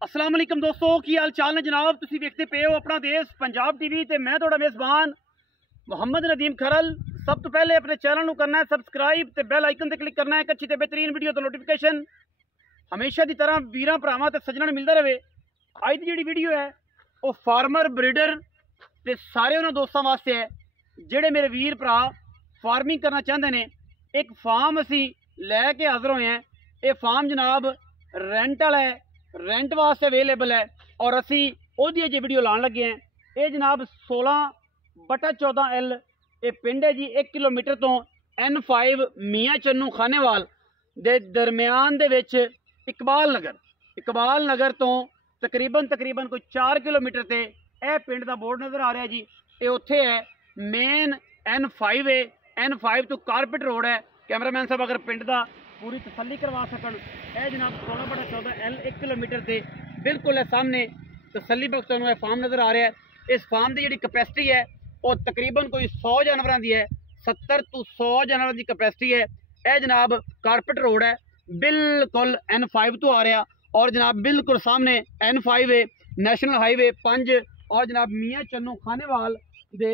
अस्सलाम वालेकुम दोस्तों, की हाल चाल ने जनाब। तुसीं वेखते पे हो अपना देश पंजाब टीवी ते मैं तुहाडा मेज़बान मुहम्मद नदीम खरल। सब तो पहले अपने चैनल को करना है सबसक्राइब ते बेल आइकन ते क्लिक करना है। एक अच्छी ते बेहतरीन वीडियो तो नोटिफिकेशन हमेशा की तरह वीरां भरावां ते सज्जणां मिलता रहे। अज की जी वीडियो है वो फार्मर ब्रीडर ते सारे उन्होंने दोस्तों वास्ते है जेडे मेरे वीर भरा फार्मिंग करना चाहते हैं। एक फार्म असी लैके हाजिर होए हैं। ये फार्म जनाब रेंट वाला है, रेंट वास्ते अवेलेबल है और असी ओदी अजे वीडियो लाने लगे हैं। ये जनाब 16/14L ये पिंड है जी। 1 किलोमीटर तो N5 मियाँ चन्नू खानेवाल दे दरम्यान दे विच इकबाल नगर तो तकरीबन कोई 4 किलोमीटर से यह पिंड का बोर्ड नज़र आ रहा है जी। ये उत्थे है मेन N5 है। N5 तो कारपेट रोड है। कैमरामैन साहब अगर पिंड का पूरी तसल्ली करवा सकन। यह जनाब 16/14L 1 किलोमीटर से बिल्कुल है सामने तसल्ली बख्श फार्म नज़र आ रहा है। इस फार्म की जी कैपेसिटी है वो तकरीबन कोई 100 जानवरों की है। 70 तो 100 जानवरों की कैपेसिटी है। यह जनाब कारपेट रोड है, बिल्कुल N5 तो आ रहा और जनाब बिल्कुल सामने N5 है, नेशनल हाईवे 5 और जनाब मियाँ चन्नू खानेवाल दे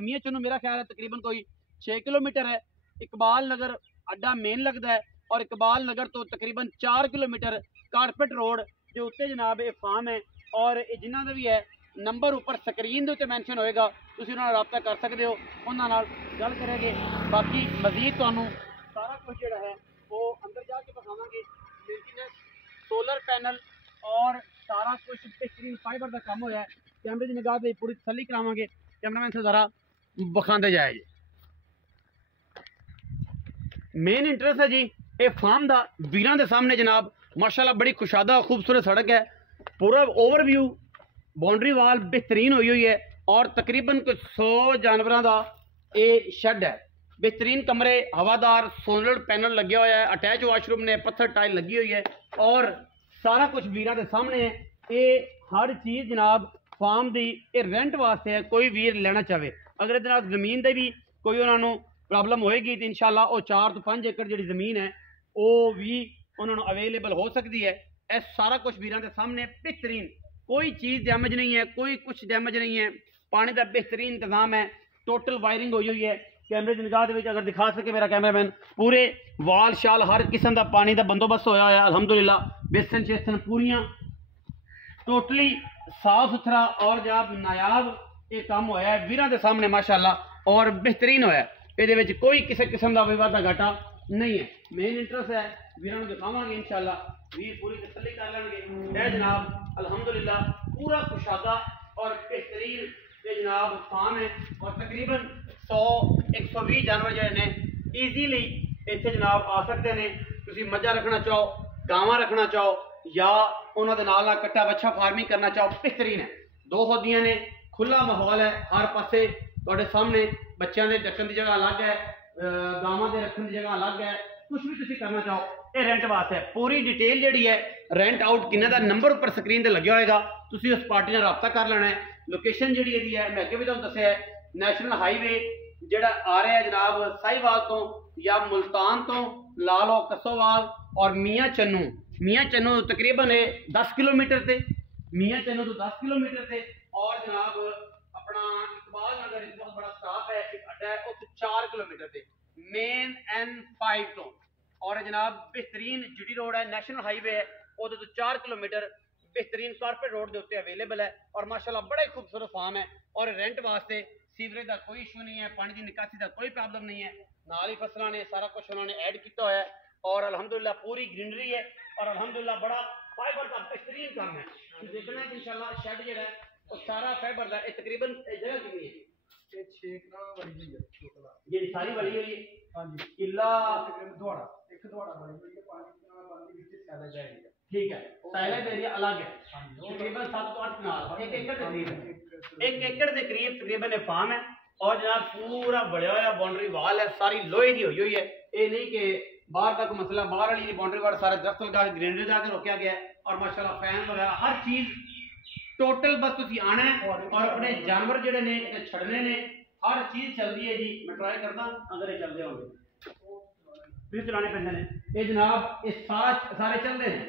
मियाँ चन्नू मेरा ख्याल है तकरीबन कोई 6 किलोमीटर है। इकबाल नगर अड्डा मेन लगता है और इकबाल नगर तो तकरीबन 4 किलोमीटर कारपेट रोड जो उत्ते जनाब ये फार्म है। और जिन्हों का भी है नंबर उपर स्क्रीन के उत्ते मैंशन होएगा, तुसीं उन्हां नाल राबता कर सकते हो, उन्हां नाल गल करेंगे। बाकी मजीद तुहानूं सारा कुछ जिहड़ा है वो अंदर जाके दिखावांगे। मेंटेनेंस सोलर पैनल और सारा कुछ बेहतरीन फाइबर का काम होया है। कैमरे की निगाह से पूरी तसल्ली करावांगे। कैमरामैन से ज़रा बखाते जाए जी। मेन इंटरेस्ट है जी ये फार्म का वीरां दे सामने जनाब माशाल्लाह बड़ी खुशादा खूबसूरत सड़क है। पूरा ओवरव्यू बाउंड्री वाल बेहतरीन हुई है और तकरीबन कुछ 100 जानवरों का ये शेड है। बेहतरीन कमरे, हवादार सोलर पैनल लगे हुआ है, अटैच वाशरूम ने, पत्थर टाइल लगी हुई है और सारा कुछ वीरां दे सामने है। ये हर चीज़ जनाब फार्म की ये रेंट वास्ते है। कोई वीर लेना चाहे अगर इहदे जमीन के भी कोई उन्होंने प्रॉब्लम होएगी तो इंशाल्लाह वो 4 तो 5 एकड़ जी जमीन है वो भी उन्होंने अवेलेबल हो सकती है। यह सारा कुछ वीरां के सामने बेहतरीन, कोई चीज़ डैमेज नहीं है, कोई कुछ डैमेज नहीं है। पानी का बेहतरीन इंतजाम है, टोटल वायरिंग हुई है। कैमरे की निगाह अगर दिखा सके मेरा कैमरामैन, पूरे वाल शाल हर किस्म का पानी का बंदोबस्त होया है अल्हम्दुलिल्लाह। बेसन शेसन पूरियां टोटली साफ सुथरा और जनाब नायाब ये काम होया है वीरां के सामने माशाल्लाह और बेहतरीन होया है। ये कोई किसी किस्म का विवाद घाटा नहीं है। मेन इंटरेस्ट है वीरों को दिखावांगे इंशाल्लाह वीर पूरी तसल्ली कर लेंगे। है जनाब अल्हम्दुलिल्लाह पूरा कुशादा और बेहतरीन ये जनाब फार्म है और तकरीबन 100-120 जानवर जो ने ईजीली इतने जनाब आ सकते हैं। तुम मझा रखना चाहो, गावां रखना चाहो या उन्होंने नाल कट्टा बच्छा फार्मिंग करना चाहो, बेहतरीन है। 2 होदियां ने, खुला माहौल है हर पासे तुहाडे सामने। बच्चों के ढक्कन की जगह अलग है, गावां के रखने की जगह अलग है। कुछ भी तुम करना चाहो ये रेंट वास्ते है। पूरी डिटेल जी है रेंट आउट किन्ने का नंबर उपर स्क्रीन पर लगे होएगा, तुम उस पार्टी ने रबता कर लेना है। लोकेशन जी है मैं अगे भी तुहानूं दस्सिया है, नेशनल हाईवे जोड़ा आ रहा है जनाब साहिवाल तो या मुल्तान तो ला लो कसोवाल और मियाँ चन्नू तकरीबन 10 किलोमीटर से, मियाँ चन्नू तो 10 किलोमीटर से और जनाब अपना इकबाल नगर एक बहुत बड़ा स्टाफ है, एक अड्डा है उस 4 किलोमीटर से मेन N5 तो और जनाब बेहतरीन जीटी रोड है, नेशनल हाईवे है वो तो 4 किलोमीटर बेहतरीन कारपेट रोड के उत्ते अवेलेबल है। और माशाल्लाह बड़ा ही खूबसूरत फार्म है और रेंट वास्ते सीवरेज का कोई इशू नहीं है, पानी की निकासी का कोई प्रॉब्लम नहीं है। नाल ही फसलों ने सारा कुछ उन्होंने ऐड किया हुआ है और अल्हम्दुलिल्लाह पूरी ग्रीनरी है और अल्हम्दुलिल्लाह बड़ा फाइबर का बेहतरीन काम है। देखना है इंशाल्लाह शेड जो है वो सारा फाइबर का तकरीबन जगह कितनी है ये सारी बनी हुई है। हाँ जी किला द्वारा एक द्वारा बनी हुई है, पानी जाएगी ठीक है। साइलेज एरिया अलग है तकरीबन 7 तो 8 कनाल, 1 एकड़ के करीब तकरीबन ये फार्म है और जनाब पूरा बढ़िया हुआ बाउंड्री वाल है, सारी लोहे की हुई है। ये नहीं कि बाहर का कोई मसला, बाहर वाली बाउंड्री वाल सारे दरख्त लगा के ग्रीनरी लगा के रोकया गया है और माशाल्लाह फैन वगैरह हर चीज टोटल बस तुम आना है और अपने जानवर जोड़े ने छड़ने ने हर चीज चलती है जी। मैं ट्राई करता अगर ये चलते होंगे फिर चलाने पैंदे ने ये जनाब ये सारे चलते हैं।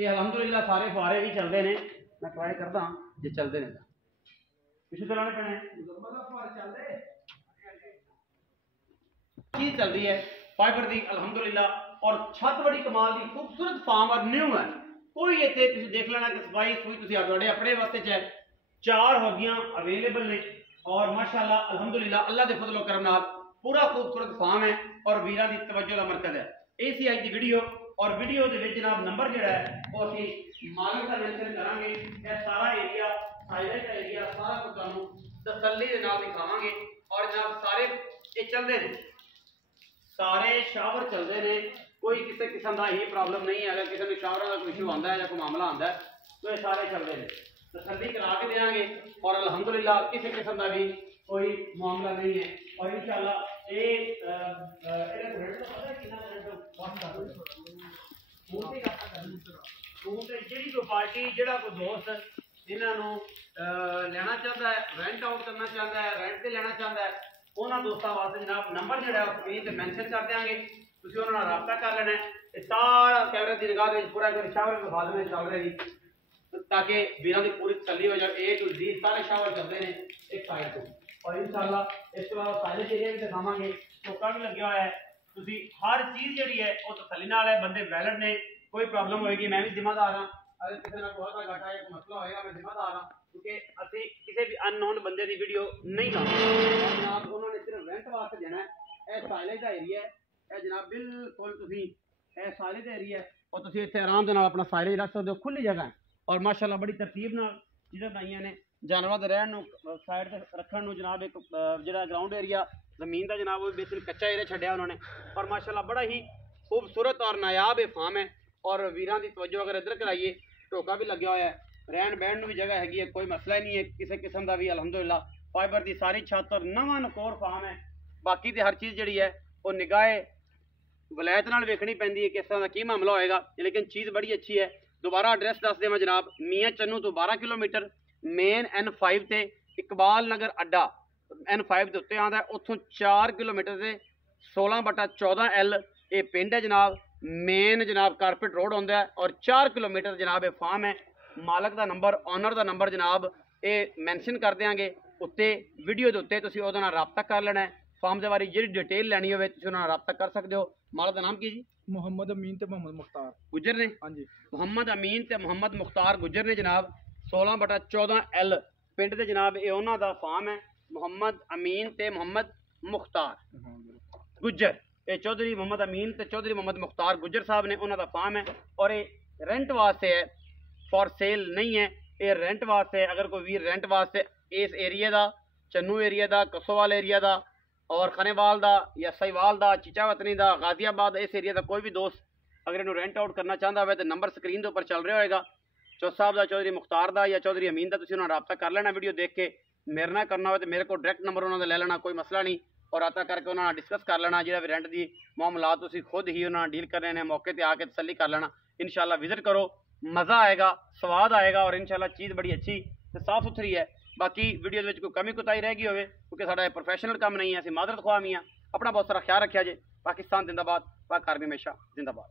ये अलहमदुलिल्लाह सारे फुहारे भी चलते हैं। मैं ट्राई करता जो चलते हैं पिछले चलाने पैने चीज़ चल रही है फाइबर की अलहमदुलिल्लाह। और छत बड़ी कमाल की खूबसूरत फार्म और न्यू है। कोई इतने तुम देख लेना कि सफाई सुई अपने वास्ते च 4 होगियां अवेलेबल ने। और माशाअल्लाह अल्हम्दुलिल्लाह अल्लाह के फजलो करम नाल पूरा खूबसूरत फार्म है और वीरां दी तवज्जो का मरकज है। ये सी अज की वीडियो। और वीडियो के जनाब नंबर जोड़ा है वो असीं मालिक का मेंशन करांगे। यह सारा एरिया साइलेंट का एरिया सारा कुछ तुहानूं तसल्ली दे नाल दिखावांगे। और जनाब सारे ये चलते हैं, सारे शावर चलते हैं, कोई किसी किस्म का ही प्रॉब्लम नहीं है। अगर किसी को शावर का कोई इशू आता है या कोई मामला आता है तो ये सारे चलते हैं, तसल्ली करा के देंगे। और अल्हम्दुलिल्लाह किसी किस्म का भी कोई मामला नहीं है। और इंशाअल्लाह जी कोई पार्टी जो कोई दोस्त इन्हों लेना चाहता है, रेंट आउट करना चाहता है, रेंट से लेना चाहता है, उन्होंने दोस्तों वास्ते जनाब नंबर जो स्क्रीन पर मैंशन कर देंगे। तुम उन्होंने रब्ता कर लेना है। सारा कैमरे की निगाह में पूरा शावर विभाग में चल रहा जी ताकि वीरों की पूरी तसल्ली हो जाए। ए टू जी सारे शावर चलते हैं एक साइड को। और इंशाअल्लाह इसके बाद साइलेंट एरिया भी दिखावांगे, चौका भी लगे हुआ है। तुसी हर चीज़ जी है वो तसल्ली नाल है। बंदे वैलिड ने, कोई प्रॉब्लम होएगी मैं भी जिम्मेदार हाँ। अगर किसी का बहुत घाटा या मसला होएगा मैं जिम्मेदार हाँ, क्योंकि असी किसी भी अननोन बंदे की वीडियो नहीं लाते जनाब। उन्होंने सिर्फ रेंट वास्ते देना है। यह साइलेंट का एरिया है, यह जनाब बिल्कुल तुसी यह साइलेंट एरिया है और तुसी इत्थे आराम दे नाल अपना साइलेंट रख सकते हो। खुली जगह है और माशाअल्लाह बड़ी तरतीब नाल चीज़ां बनाइयां ने। जानवर के रहन साइड से रखने जनाब एक जो ग्राउंड एरिया जमीन का जनाब वो बेसिकली कच्चा एरिया छड्या उन्होंने। और माशाअल्लाह बड़ा ही खूबसूरत और नायाब फार्म है। और वीरां की तवज्जो अगर इधर कराइए, ढोका भी लग्या हुआ है, रहन बहन भी जगह हैगी है, कोई मसला ही नहीं है किसी किस्म का भी। अलहमदुलिल्लाह फाइबर की सारी छत और नवा नकोर फार्म है। बाकी तो हर चीज़ जी है वो निगाह वलायत नाल वेखनी पैंदी है किस तरह का की मामला होएगा, लेकिन चीज़ बड़ी अच्छी है। दोबारा एड्रैस दस देवां जनाब, मियाँ चन्नू तो 12 किलोमीटर मेन N5 से इकबाल नगर अड्डा N5 के उत्ते आता है। उतों 4 किलोमीटर से 16/14L ये पिंड है जनाब। मेन जनाब कारपेट रोड आता है और 4 किलोमीटर जनाब ये फार्म है। मालक का नंबर ऑनर का नंबर जनाब ये मैंशन कर देंगे उत्ते वीडियो के उत्ते। तुसीं उहदे नाल राबता कर लेना है। फार्म के बारे जी डिटेल लैनी हो तुसीं उहदे नाल राबता कर सकते हो। मालक का नाम की जी? मोहम्मद अमीन ते मोहम्मद मुख्तार गुजर ने। हाँ जी, मोहम्मद अमीन ते मोहम्मद मुख्तार गुजर ने जनाब। 16/14L पिंड के जनाब ये उन्हों का फार्म है। मोहम्मद अमीन ते मोहम्मद मुख्तार गुजर, ये चौधरी मोहम्मद अमीन ते चौधरी मोहम्मद मुख्तार गुजर साहब ने उन्हों का फार्म है। और ये रेंट वास्ते है, फॉर सेल नहीं है। ये रेंट वास्ते है। अगर कोई वीर रेंट वास्ते इस एरिए का, चन्नू एरिया का, कसोवाल एरिया का और खनेवाल का या सहीवाल का, चीचा वतनी का, गाजियाबाद इस एरिया का कोई भी दोस्त अगर इन्हों रेंट आउट करना चाहता हो तो नंबर स्क्रीन के उपर चल रहा होगा। चौथ साहब का, चौधरी मुख्तार का या चौधरी अमीन का तुसीं उन्होंने राबता कर लेना वीडियो देख के। मेरे ना करना हो तो मेरे को डायरैक्ट नंबर उन्होंने ले लेना, कोई मसला नहीं। और राबता करके उन्होंने डिस्कस कर लेना। जो भी रेंट की मामला तुसीं खुद ही उन्होंने डील करने ने, मौके पर आके तसल्ली कर लेना। इंशाअल्लाह विजिट करो, मज़ा आएगा, स्वाद आएगा और इंशाअल्लाह चीज़ बड़ी अच्छी तो साफ सुथरी है। बाकी वीडियो में कोई कमी कोताही रह गई हो क्योंकि साडा प्रोफेशनल काम नहीं है, असं मादरत ख्वाह ही हाँ। अपना बहुत सारा ख्याल रखा जे। पाकिस्तान जिंदाबाद, पाक आर्मी हमेशा जिंदाबाद।